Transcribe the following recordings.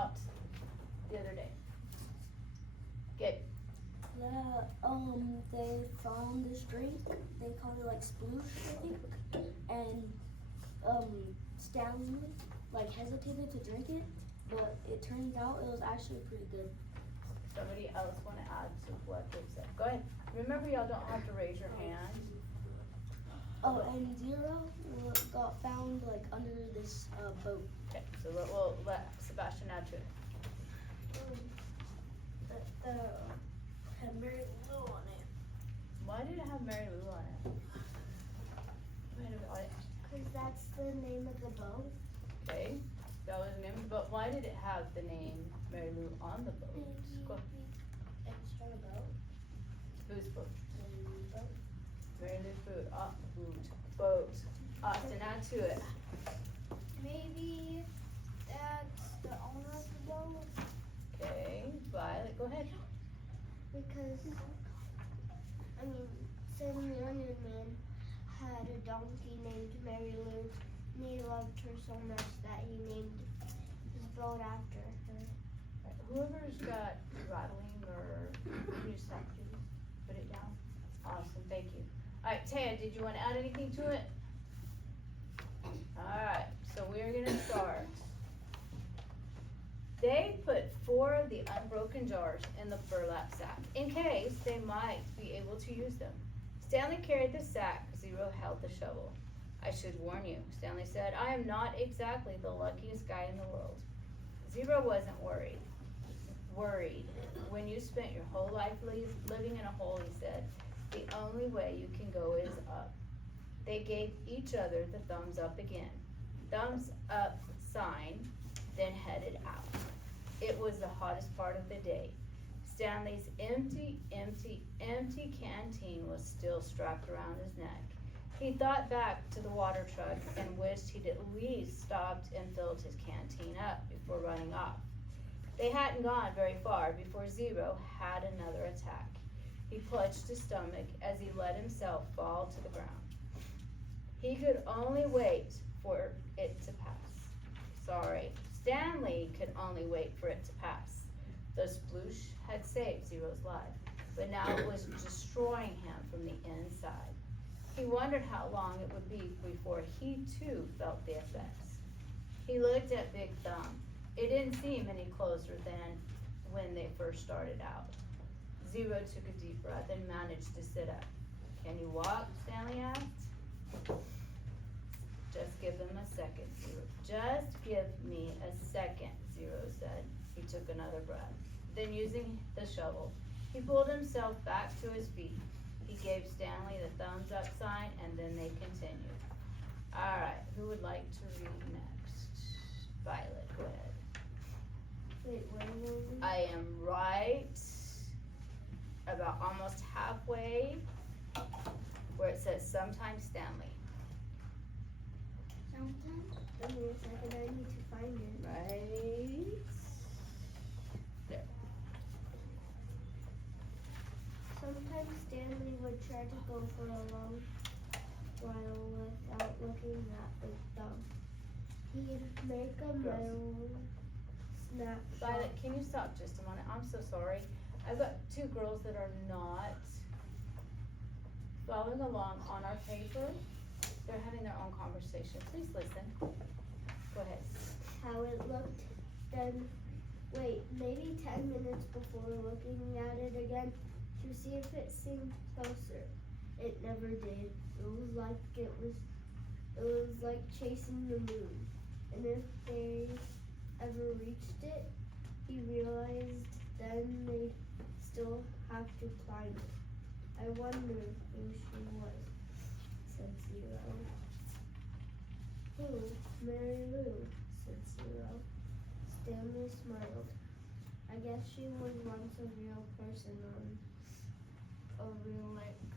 out the other day? Gabe. They found this drink. They called it like sploosh, I think. And Stanley like hesitated to drink it, but it turned out it was actually pretty good. Somebody else want to add to what Gabe said? Go ahead. Remember, y'all don't have to raise your hand. Oh, and Zero got found like under this boat. Okay, so we'll let Sebastian add to it. That had Mary Lou on it. Why did it have Mary Lou on it? Wait about it. Cause that's the name of the boat. Okay, that was the name of the boat. Why did it have the name Mary Lou on the boat? Go. Extra boat. Whose boat? Boat. Mary Lou food. Boat. Austin, add to it. Maybe that's the owner of the boat. Okay, Violet, go ahead. Because some Million Man had a donkey named Mary Lou, and he loved her so much that he named his boat after her. Right, whoever's got rattling or you just have to put it down. Awesome, thank you. Alright, Taya, did you want to add anything to it? Alright, so we're gonna start. They put 4 of the unbroken jars in the burlap sack in case they might be able to use them. Stanley carried the sack, Zero held the shovel. I should warn you, Stanley said, I am not exactly the luckiest guy in the world. Zero wasn't worried. When you spent your whole life living in a hole, he said, the only way you can go is up. They gave each other the thumbs up again. Thumbs up sign, then headed out. It was the hottest part of the day. Stanley's empty canteen was still strapped around his neck. He thought back to the water truck and wished he'd at least stopped and filled his canteen up before running off. They hadn't gone very far before Zero had another attack. He clutched his stomach as he let himself fall to the ground. He could only wait for it to pass. Stanley could only wait for it to pass. The sploosh had saved Zero's life, but now it was destroying him from the inside. He wondered how long it would be before he too felt the effects. He looked at Big Thumb. It didn't seem any closer than when they first started out. Zero took a deep breath and managed to sit up. Can you walk? Stanley asked. Just give them a second, Zero. Just give me a second, Zero said. He took another breath. Then using the shovel, he pulled himself back to his feet. He gave Stanley the thumbs up sign and then they continued. Alright, who would like to read next? Violet, go ahead. Wait, where were we? I am right about almost halfway where it says sometimes Stanley. Sometimes? Give me a second, I need to find it. Right there. Sometimes Stanley would try to go for a long while without looking at Big Thumb. He'd make a metal snapshot. Violet, can you stop just a moment? I'm so sorry. I've got 2 girls that are not following along on our paper. They're having their own conversation. Please listen. Go ahead. How it looked, then wait maybe 10 minutes before looking at it again to see if it seemed closer. It never did. It was like chasing the moon. And if they ever reached it, he realized then they'd still have to climb it. I wonder who she was, said Zero. Who? Mary Lou, said Zero. Stanley smiled. I guess she was once a real person on a real lake.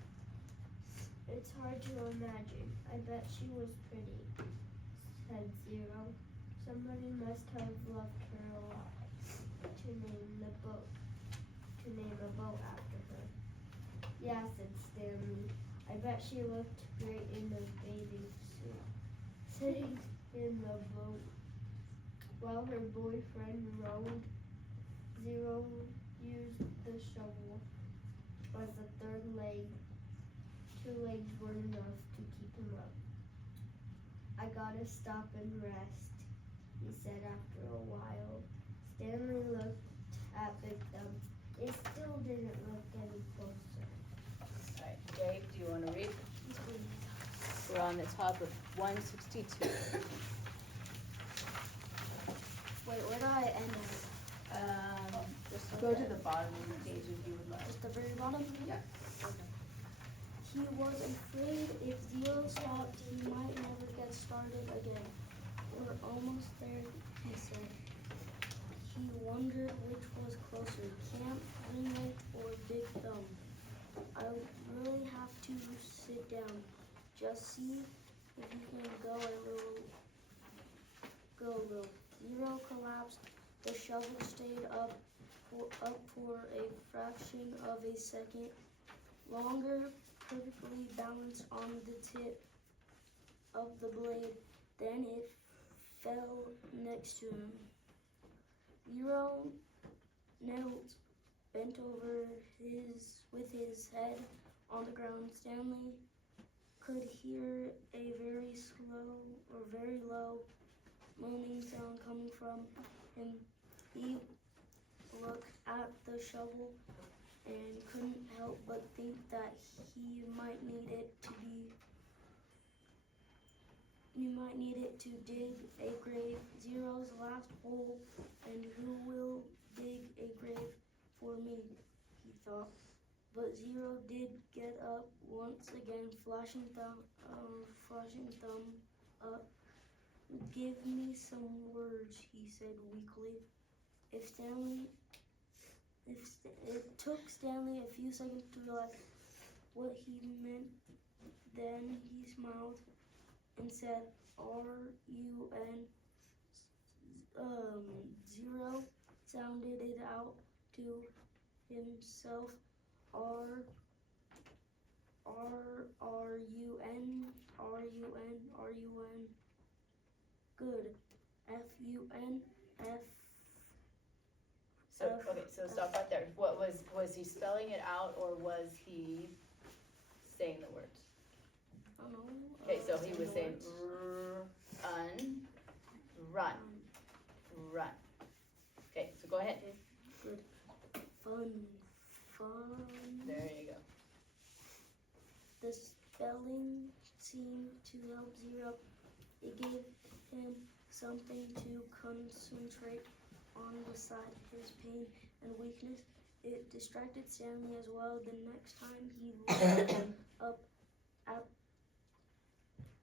It's hard to imagine. I bet she was pretty, said Zero. Somebody must have loved her a lot to name a boat after her. Yeah, said Stanley. I bet she looked great in a bathing suit, sitting in the boat While her boyfriend rowed, Zero used the shovel as the third leg. 2 legs weren't enough to keep him up. I gotta stop and rest, he said after a while. Stanley looked at Big Thumb. It still didn't look any closer. Alright, Dave, do you wanna read? We're on the top of 162. Wait, where do I end Just go to the bottom of the page if you would like. Just the very bottom? Yeah. He was afraid if Zero stopped, he might never get started again. We're almost there, he said. He wondered which was closer, Camp Greenlight or Big Thumb. I really have to sit down. Just see if you can go a little. Zero collapsed. The shovel stayed up for a fraction of a second longer, perfectly balanced on the tip of the blade. Then it fell next to him. Zero knelt, bent over with his head on the ground. Stanley could hear a very slow or very low moaning sound coming from him. He looked at the shovel and couldn't help but think that he might need it to dig a grave. Zero's last hole, and who will dig a grave for me, he thought. But Zero did get up once again, flashing thumb up. Give me some words, he said weakly. It took Stanley a few seconds to realize what he meant. Then he smiled and said, R-U-N. Zero sounded it out to himself. R-U-N. Good. F-U-N. F. So, okay, so stop right there. What was he spelling it out or was he saying the words? I don't know. Okay, so he was saying run. Okay, so go ahead. Good. Fun. There you go. The spelling seemed to help Zero. It gave him something to concentrate on beside his pain and weakness. It distracted Stanley as well. The next time he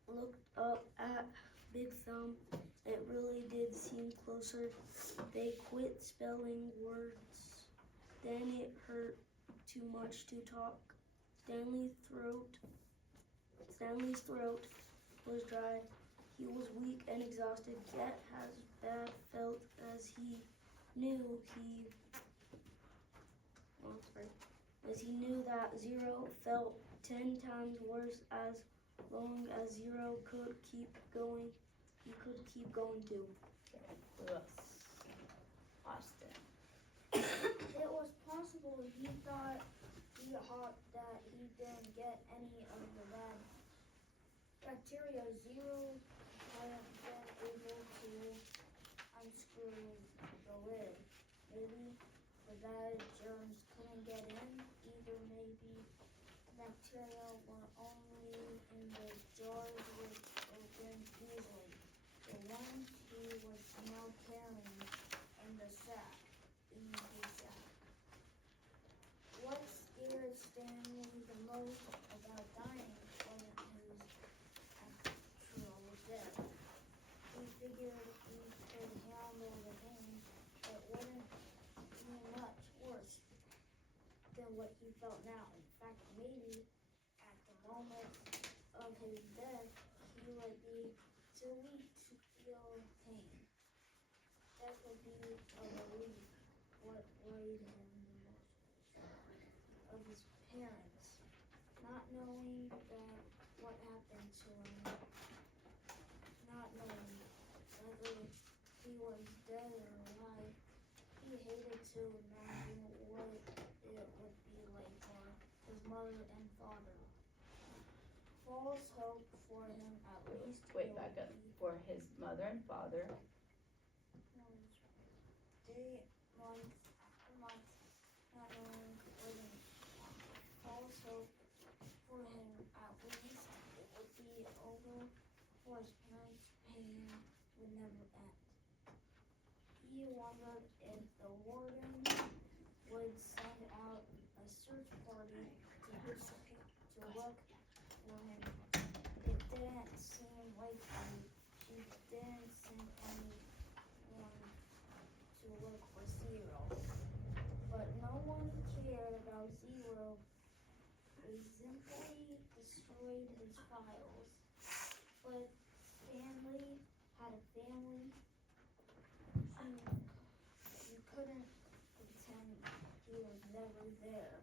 looked up at Big Thumb, it really did seem closer. They quit spelling words. Then it hurt too much to talk. Stanley's throat was dry. He was weak and exhausted, yet as bad felt as he knew that Zero felt 10 times worse. As long as Zero could keep going, he could keep going too. Who else? Austin. It was possible he thought that he didn't get any of the bad bacteria. Zero hadn't been able to unscrew the lid. Maybe the bad germs couldn't get in. Either maybe bacteria were only in the jars which opened easily. The ones he was now carrying in the sack. What scared Stanley the most about dying wasn't his actual death. He figured he could handle the pain. It wouldn't be much worse than what he felt now. In fact, maybe at the moment of his death, he would be too weak to feel pain. That would be a relief. What worried him the most of his parents, not knowing that what happened to him, not knowing whether he was dead or alive. He hated to imagine what it would be like for his mother and father. False hope for him at least. Wait, back up. For his mother and father. Day, month after month, not knowing waiting. False hope for him at least it would be over. For his parents' pain would never end. He wondered if the warden would send out a search party to look for him. It didn't seem likely. She didn't send anyone to look for Zero. But no one cared about Zero. They simply destroyed his files. But Stanley had a family. You couldn't pretend he was never there.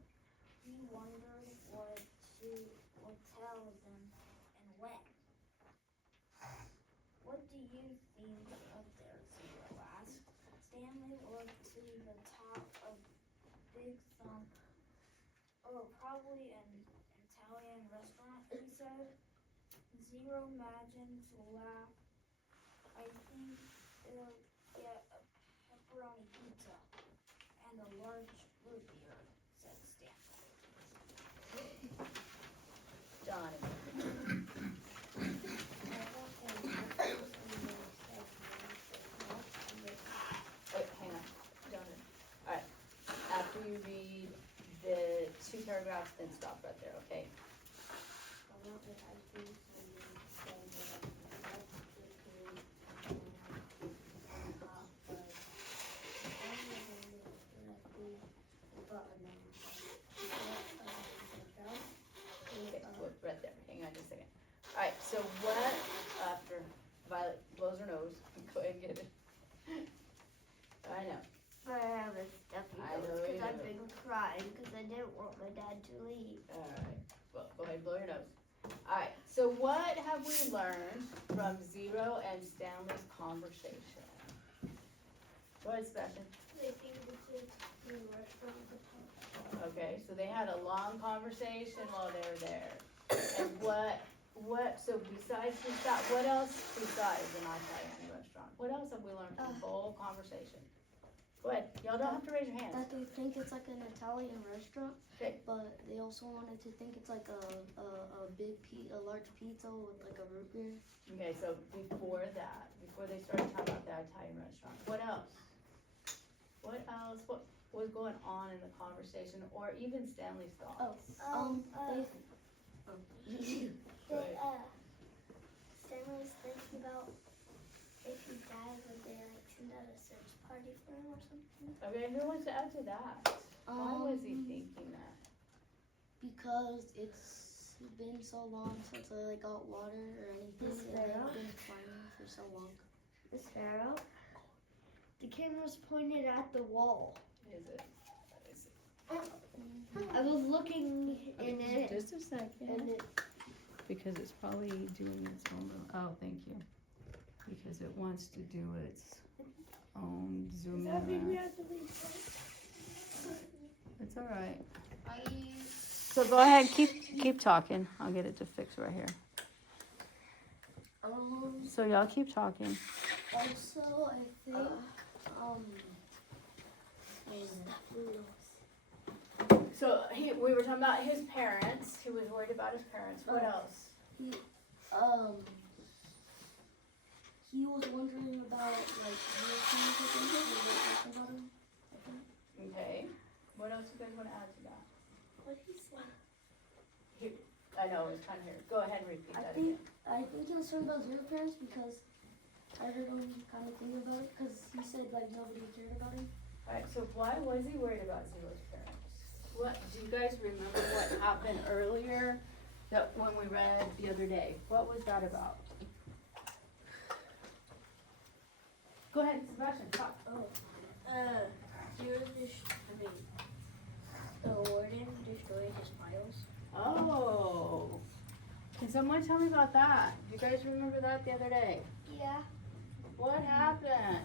He wondered what she would tell them and when. What do you think of their Zero asked? Stanley looked to the top of Big Thumb. Oh, probably an Italian restaurant, he said. Zero imagined to laugh. I think they'll get a pepperoni pizza and a large root beer, said Stanley. Johnny. Wait, hang on. Johnny. Alright. After you read the 2 paragraphs, then stop right there, okay? Okay, wait, right there. Hang on just a second. Alright, so what, after Violet blows her nose, go ahead and get it. I know. But I have a stuffy I nose know because you I've do. been crying because I didn't want my dad to leave. Alright, well, go ahead and blow your nose. Alright, so what have we learned from Zero and Stanley's conversation? Go ahead, Sebastian. They think the kids in the restaurant at the time. Okay, so they had a long conversation while they were there. And so besides that, what else besides an Italian restaurant? What else have we learned from the whole conversation? Go ahead, y'all don't have to raise your hands. That they think it's like an Italian restaurant, Okay. but they also wanted to think it's like a large pizza with like a root beer. Okay, so before that, before they started talking about the Italian restaurant, what else? What else? What was going on in the conversation, or even Stanley's thoughts? Go ahead. Stanley's thinking about if he died, would they like send out a search party for him or something? Okay, who wants to answer that? Why was he thinking that? Because it's been so long since I like got water or anything. Miss And Farrell? I've been flying for so long. Miss Farrell, the camera's pointed at the wall. Is it? I was looking in it. Just a second. And it, Because it's probably doing its own little, oh, thank you. Because it wants to do its own zoom in. It's all right. So go ahead, keep talking. I'll get it to fix right here. So y'all keep talking. Also, I think So we were talking about his parents. He was worried about his parents. What else? he was wondering about like real things I think we were talking about him. I think. Okay. What else you guys want to add to that? what did he say? I know, I was trying to hear. Go ahead and repeat that again. I think he was talking about zero parents because I heard him kind of thinking about it because he said like nobody cared about him. Alright, so why was he worried about Zero's parents? What, do you guys remember what happened earlier that when we read the other day? What was that about? Go ahead, Sebastian, talk. The warden destroyed his files. Oh, can someone tell me about that? Do you guys remember that the other day? Yeah. What happened?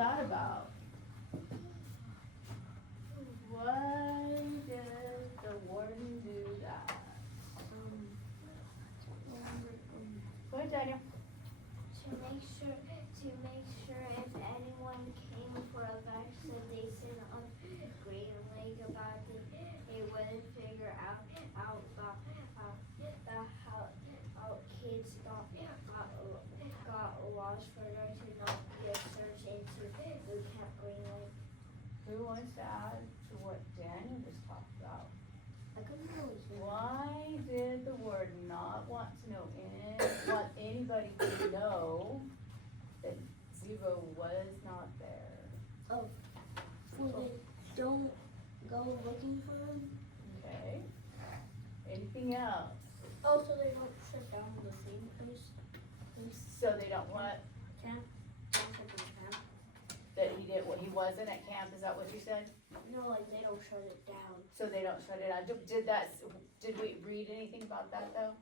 that about? Why did the warden do that? Go ahead, Daniel. To make sure if anyone came for a vaccination on Green Lake about it, they wouldn't figure out how kids got lost for there to not be a search into Camp Green Lake. Who wants to add to what Daniel just talked about? I couldn't really hear. Why did the warden not want anybody to know that Zero was not there? So they don't go looking for him. Okay. Anything else? Oh, so they don't shut down the same place. So they don't what? Camp. That he wasn't at camp, is that what you said? No, like they don't shut it down. So they don't shut it down. Did we read anything about that though?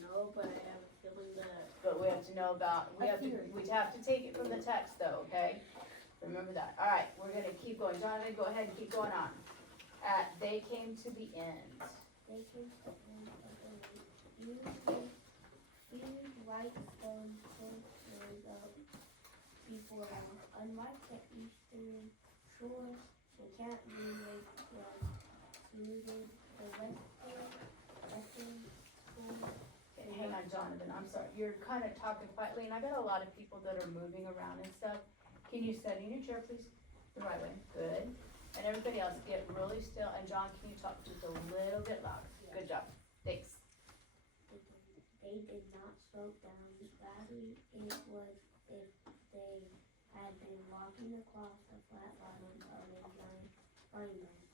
No, but I have a feeling that. But we have to know about, we have to take it from the text though, okay? Remember that. All right, we're gonna keep going. Jonathan, go ahead and keep going on. They came to the end. They came to the end of the lake. You right stone rose up before them. Unlike the eastern shore, the Camp Green Lake was smoothed. The western shore. Hang on, Jonathan, I'm sorry. You're kind of talking quietly, and I got a lot of people that are moving around and stuff. Can you sit in your chair, please? The right way. Good. And everybody else, get really still. And John, can you talk just a little bit louder? Good job. Thanks. They did not slow down. Gladly it was if they had been walking across the flat bottom of a giant farmland,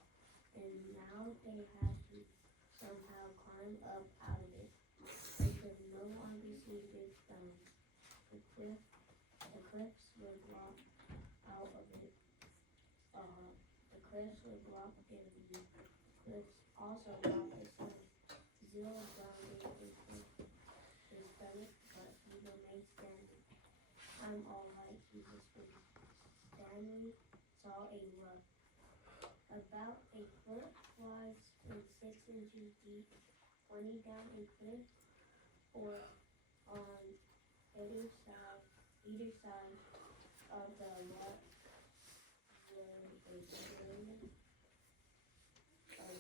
and now they had to somehow climb up out of it. They could no longer see big stones. The cliffs were blocked out of it. The cliffs were blocked in the cliffs also blocked the sun. Zero grounded his stomach, but he remained standing. I'm all right, he whispered. Stanley saw a rough, about a foot wide and 6 inches deep, pointing down a cliff, or on either side of the rock were a string of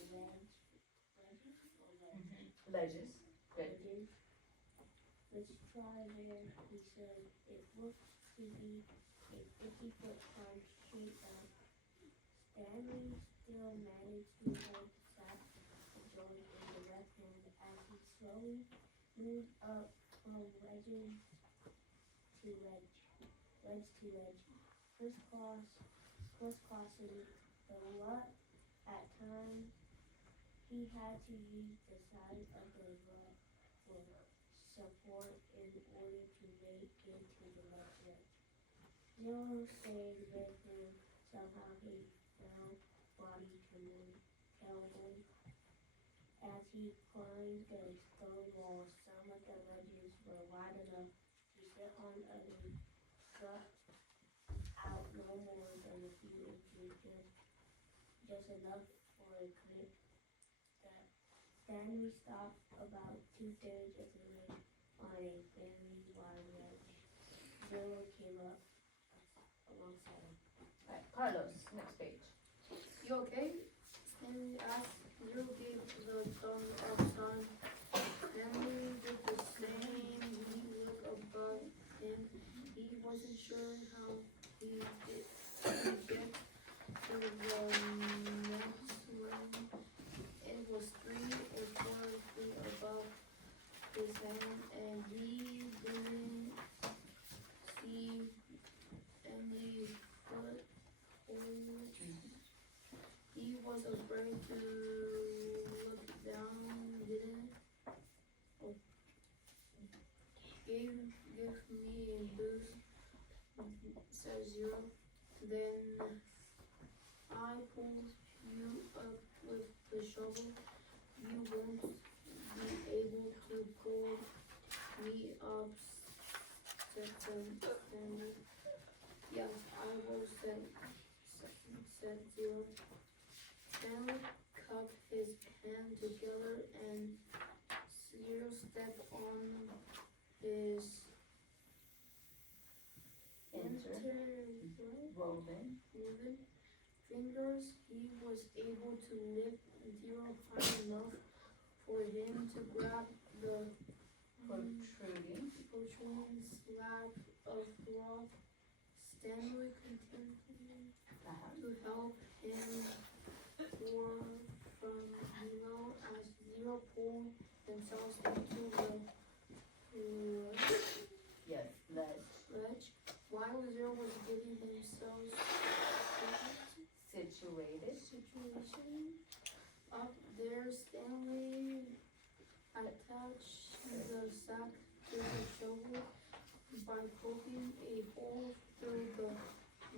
Ledges. Good. ledges. Let's try there, he said. It looked to be a 50-foot climb straight up. Stanley still managed to hold the sack of joy in the left hand as he slowly moved up from ledge to ledge, crisscrossing the rut. At times, he had to use the side of the rut for support in order to make it to the left edge. Zero stayed with him. Somehow he found body to move heavily. As he climbed the stone wall, some of the ledges were wide enough to sit on others, but out no more than a few inches, just enough for a clip. Stanley stopped about 2/3 of the way on a very wide ledge. Zero came up alongside him. Alright, Carlos, next page. You okay? Stanley asked. Zero gave the thumbs up sign. Stanley did the same. He looked above him. He wasn't sure how he get to the next room. It was 3 or 4 feet above his head, and he didn't see any footholds. He was afraid to look down, didn't. Oh. Give me a boost, said Zero. Then I pulled you up with the shovel. You won't be able to pull me up, said Stanley. Stanley cupped his hand together and Zero stepped on his Woven. woven fingers. He was able to lift Zero high enough for him to grab the Protruding. slab of rock. Stanley continued to help him pour from below as Zero pulled themselves into the Yes, ledge. While Zero was getting themselves situation. up there, Stanley attached the sack to the shovel by poking a hole through the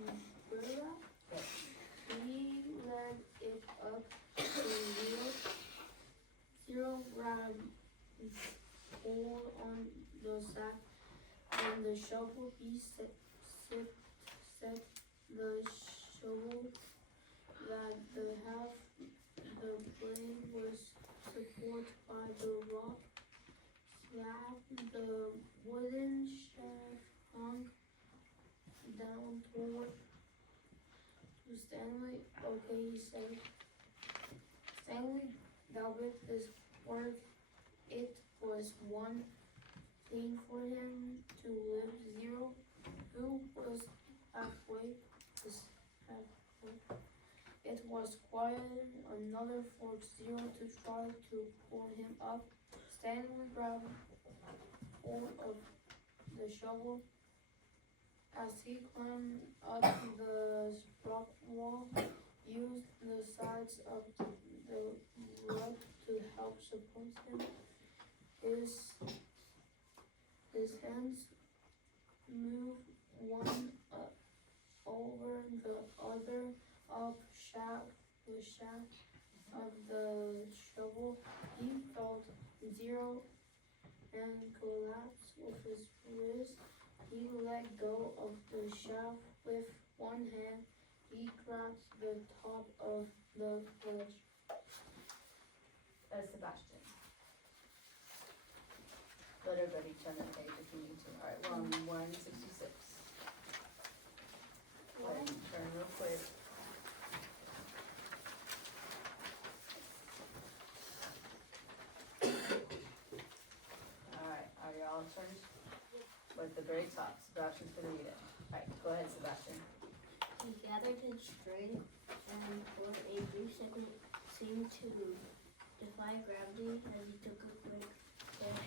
umbrella. Yes. He led it up to Zero. Zero grabbed hold on the sack and the shovel. He set the shovel that the blade was supported by the rock slab. The wooden shaft hung down toward Stanley. Okay, he said. Stanley doubted his work. It was one thing for him to lift Zero, who was halfway. It was quite another for Zero to try to pull him up. Stanley grabbed hold of the shovel as he climbed up the rock wall, used the sides of the rug to help support him. His hands moved one over the other up the shaft of the shovel. He felt Zero and collapsed with his wrist. He let go of the shaft with one hand. He grabbed the top of the ledge. Sebastian. Let everybody turn the page if you need to. Alright, we're on 166. Go ahead and turn real quick. Alright, are y'all turned? At the very top, Sebastian's gonna read it. Alright, go ahead, Sebastian. He gathered his strength and for a brief second seemed to defy gravity as he took a quick step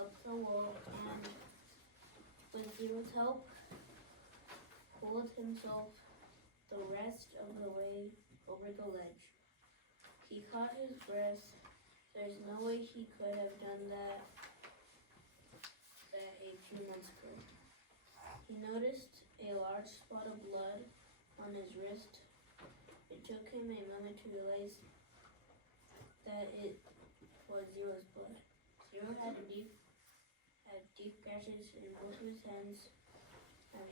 up the wall and, with Zero's help, pulled himself the rest of the way over the ledge. He caught his breath. There's no way he could have done that a few months ago. He noticed a large spot of blood on his wrist. It took him a moment to realize that it was Zero's blood. Zero had deep gashes in both of his hands, and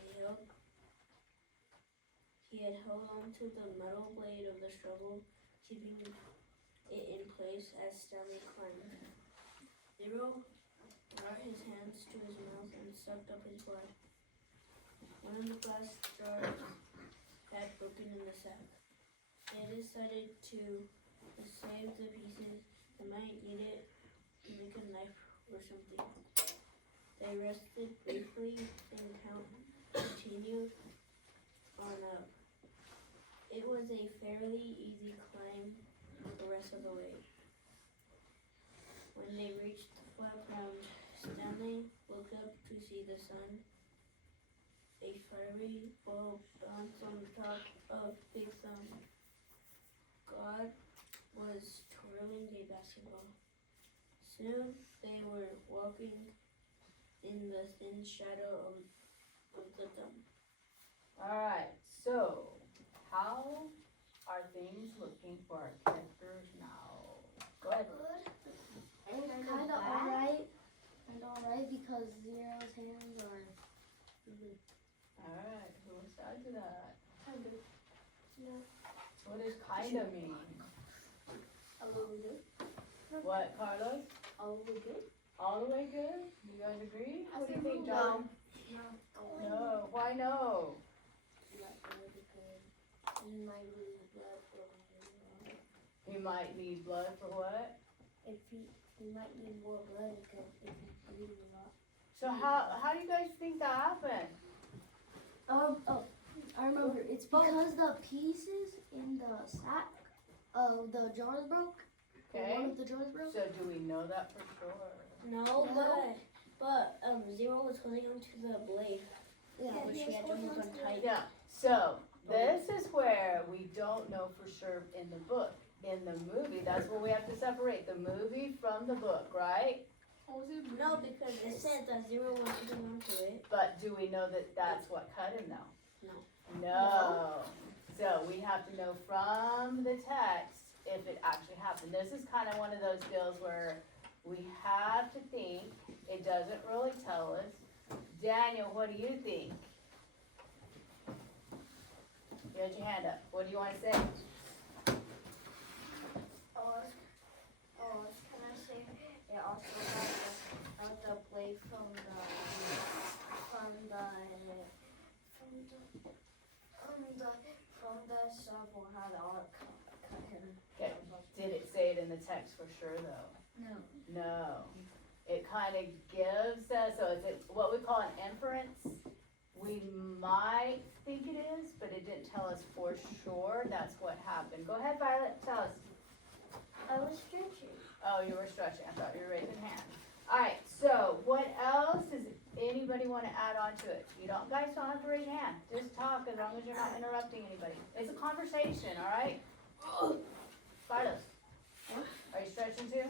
he had held on to the metal blade of the shovel, keeping it in place as Stanley climbed. Zero brought his hands to his mouth and sucked up his blood. One of the glass jars had broken in the sack. They decided to save the pieces. They might need it to make a knife or something. They rested briefly and continued on up. It was a fairly easy climb the rest of the way. When they reached the flat ground, Stanley looked up to see the sun. A fiery bulb bounced on the top of Big Thumb. God was twirling a basketball. Soon they were walking in the thin shadow of the thumb. Alright, so how are things looking for our characters now? Go ahead. And kinda alright. Kinda alright because Zero's hands are Alright, who wants to add to that? kinda, What does kinda mean? A little good. What, Carlos? A little good. All the way good? You guys agree? What do you think, No. John? No. No. Why no? You might lose blood for He might need blood for what? if he might need more blood because if he's bleeding a lot. So how do you guys think that happened? I remember. It's because the pieces in the sack of the jars broke. Okay. One of the jars broke. So do we know that for sure? No, No. but Zero was holding onto the blade. Yeah, Which he she was had to holding hold onto on the- tight. Yeah. So this is where we don't know for sure in the book. In the movie, that's where we have to separate the movie from the book, right? No, because it said that Zero was holding onto it. But do we know that that's what cut him though? No. No. So we have to know from the text if it actually happened. This is kind of one of those deals where we have to think. It doesn't really tell us. Daniel, what do you think? You had your hand up. What do you want to say? Can I say it also got the blade from the shovel had all cut him. Okay. Did it say it in the text for sure though? No. No. It kind of gives us, so is it what we call an inference? We might think it is, but it didn't tell us for sure that's what happened. Go ahead, Violet, tell us. I was stretching. Oh, you were stretching. I thought you were raising hand. All right, so what else does anybody want to add on to it? You guys don't have to raise your hand. Just talk as long as you're not interrupting anybody. It's a conversation, all right? Violus, are you stretching too?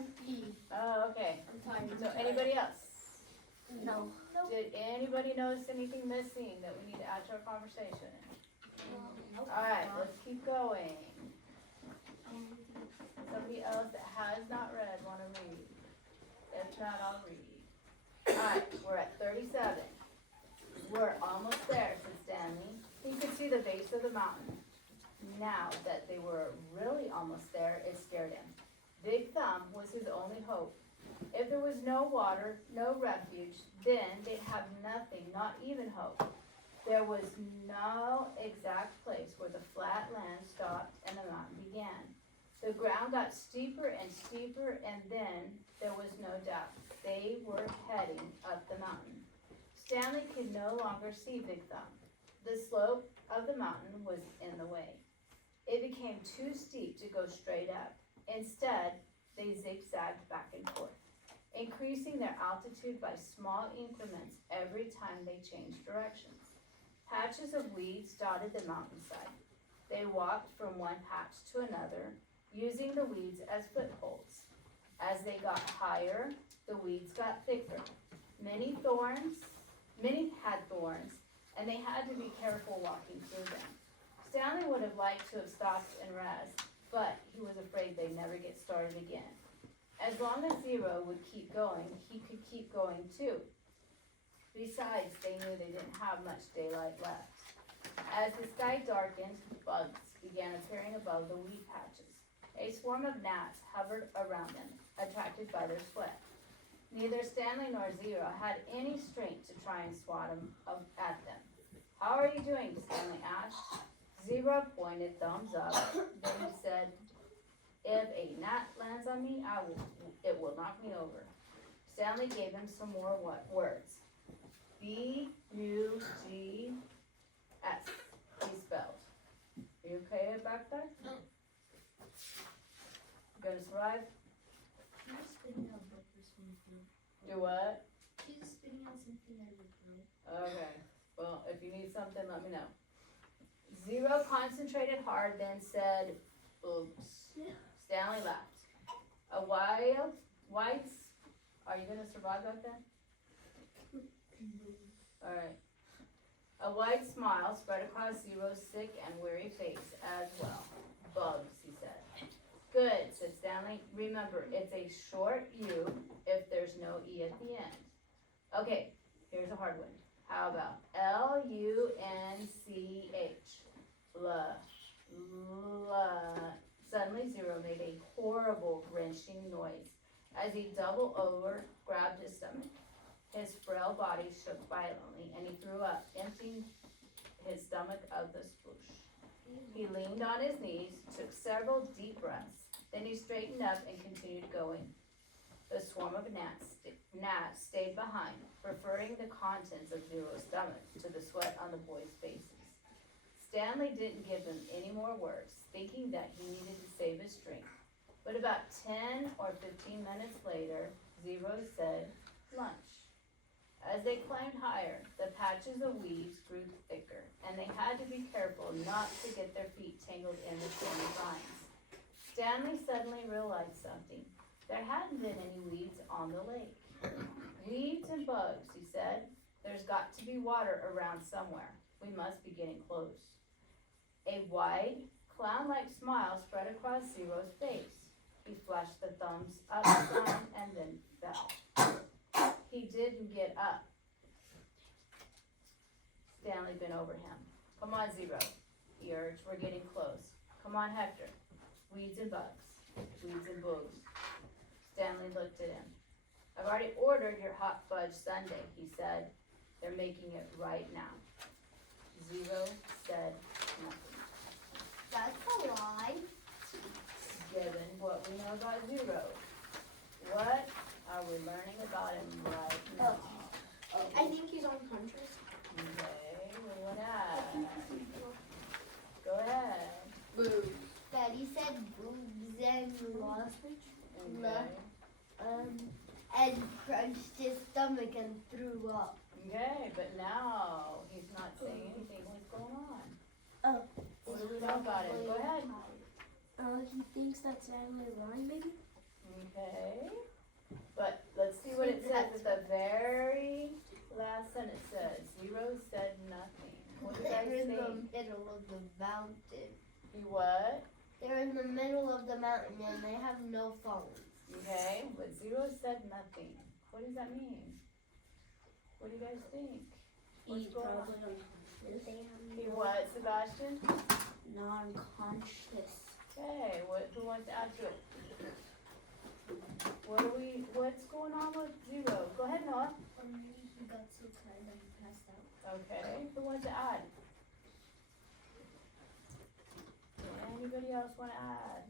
Oh, okay. I'm tired. So anybody else? No. Did anybody notice anything missing that we need to add to our conversation? All right, let's keep going. Somebody else that has not read want to read? If not, I'll read. All right, we're at 37. We're almost there, said Stanley. He could see the base of the mountain. Now that they were really almost there, it scared him. Big Thumb was his only hope. If there was no water, no refuge, then they'd have nothing, not even hope. There was no exact place where the flat land stopped and the mountain began. The ground got steeper and steeper, and then there was no doubt they were heading up the mountain. Stanley could no longer see Big Thumb. The slope of the mountain was in the way. It became too steep to go straight up. Instead, they zigzagged back and forth, increasing their altitude by small increments every time they changed directions. Patches of weeds dotted the mountainside. They walked from one patch to another, using the weeds as footholds. As they got higher, the weeds got thicker. Many had thorns, and they had to be careful walking through them. Stanley would have liked to have stopped and rest, but he was afraid they'd never get started again. As long as Zero would keep going, he could keep going too. Besides, they knew they didn't have much daylight left. As the sky darkened, bugs began appearing above the weed patches. A swarm of gnats hovered around them, attracted by their sweat. Neither Stanley nor Zero had any strength to try and swat at them. "How are you doing?" Stanley asked. Zero pointed thumbs up. Then he said, "If a gnat lands on me, it will knock me over." Stanley gave him some more words. Bugs, he spelled. Are you okay back there? No. You gonna survive? Can you spit me out breakfast from the food? Do what? Can you spit me out something out of the food? Okay. Well, if you need something, let me know. Zero concentrated hard, then said, "Oops." Stanley laughed. Are you gonna survive back then? Alright. A wide smile spread across Zero's sick and weary face as well. "Bugs," he said. "Good," said Stanley. "Remember, it's a short U if there's no E at the end." Okay, here's a hard one. How about Lunch? Suddenly Zero made a horrible wrenching noise as he doubled over, grabbed his stomach. His frail body shook violently and he threw up, emptying his stomach of the sploosh. He leaned on his knees, took several deep breaths, then he straightened up and continued going. The swarm of gnats stayed behind, preferring the contents of Zero's stomach to the sweat on the boys' faces. Stanley didn't give them any more words, thinking that he needed to save his strength. But about 10 or 15 minutes later, Zero said, "Lunch." As they climbed higher, the patches of weeds grew thicker, and they had to be careful not to get their feet tangled in the thorny vines. Stanley suddenly realized something. There hadn't been any weeds on the lake. "Weeds and bugs," he said. "There's got to be water around somewhere. We must be getting close." A wide, clown-like smile spread across Zero's face. He flashed the thumbs up sign and then fell. He didn't get up. Stanley bent over him. "Come on, Zero," he urged. "We're getting close. Come on, Hector. Weeds and bugs. Weeds and bugs." Stanley looked at him. "I've already ordered your hot fudge sundae," he said. "They're making it right now." Zero said nothing. That's a lie. Given what we know about Zero, what are we learning about him right now? I think he's unconscious. Okay, we want to add. Go ahead. Boo. Daddy said boobs and lost Okay. and crunched his stomach and threw up. Okay, but now he's not saying anything. What's going on? What do we know about him? Go ahead. He thinks that's Stanley lying, maybe? Okay. But let's see what it says at the very last sentence says. Zero said nothing. What did I They're in the say? middle of the mountain. You what? They're in the middle of the mountain and they have no phones. Okay, but Zero said nothing. What does that mean? What do you guys think? What's He's going on? probably unconscious. They have He no what, Sebastian? Non-conscious. Okay, who wants to add to it? What's going on with Zero? Go ahead, Noah. He got so tired that he passed out. Okay, who wants to add? Anybody else want to add?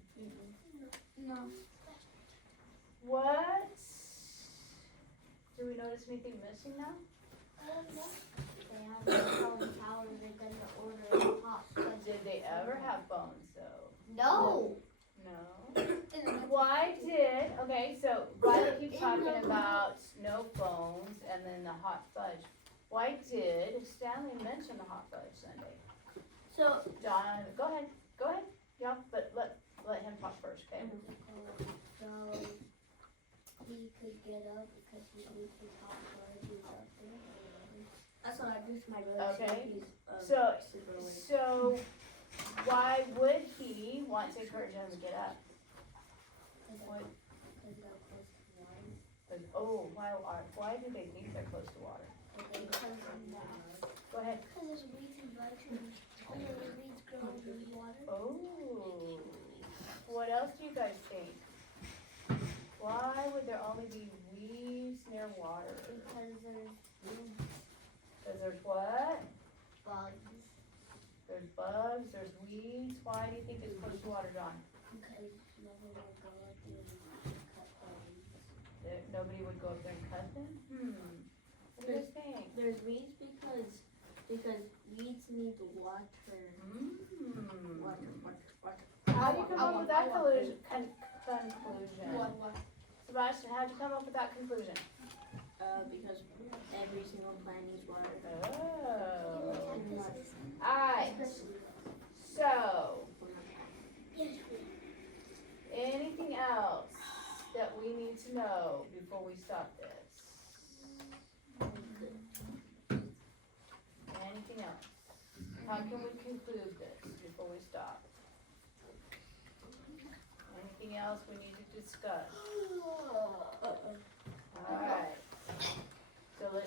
No. What? Do we notice anything missing now? They have no phone tower. They're gonna order a hot fudge. Did they ever have phones though? No. No. Why did, okay, so Riley keeps talking about no phones and then the hot fudge. Why did Stanley mention the hot fudge Sunday? So John, go ahead. Yeah, but let him talk first, okay? so he could get up because he needs his hot fudge up there. That's what I do to my brother. Okay. He's, So- super late. So, why would he want to encourage him to get up? What? Because they're close to water. Oh, why do they think they're close to water? Go ahead. Because there's weeds and bugs and the weeds grow under the water. Oh, what else do you guys think? Why would there only be weeds near water? Because there's weeds, Because there's what? bugs. There's bugs, there's weeds. Why do you think it's close to water, John? Because no one will go up there and cut the weeds. Nobody would go up there and cut them? What do you guys think? There's weeds because weeds need water. Water. How do you come up with that conclusion? What? Sebastian, how'd you come up with that conclusion? Because every single plant needs water. Oh. Alright, so, anything else that we need to know before we stop this? Anything else? How can we conclude this before we stop? Anything else we need to discuss? Alright,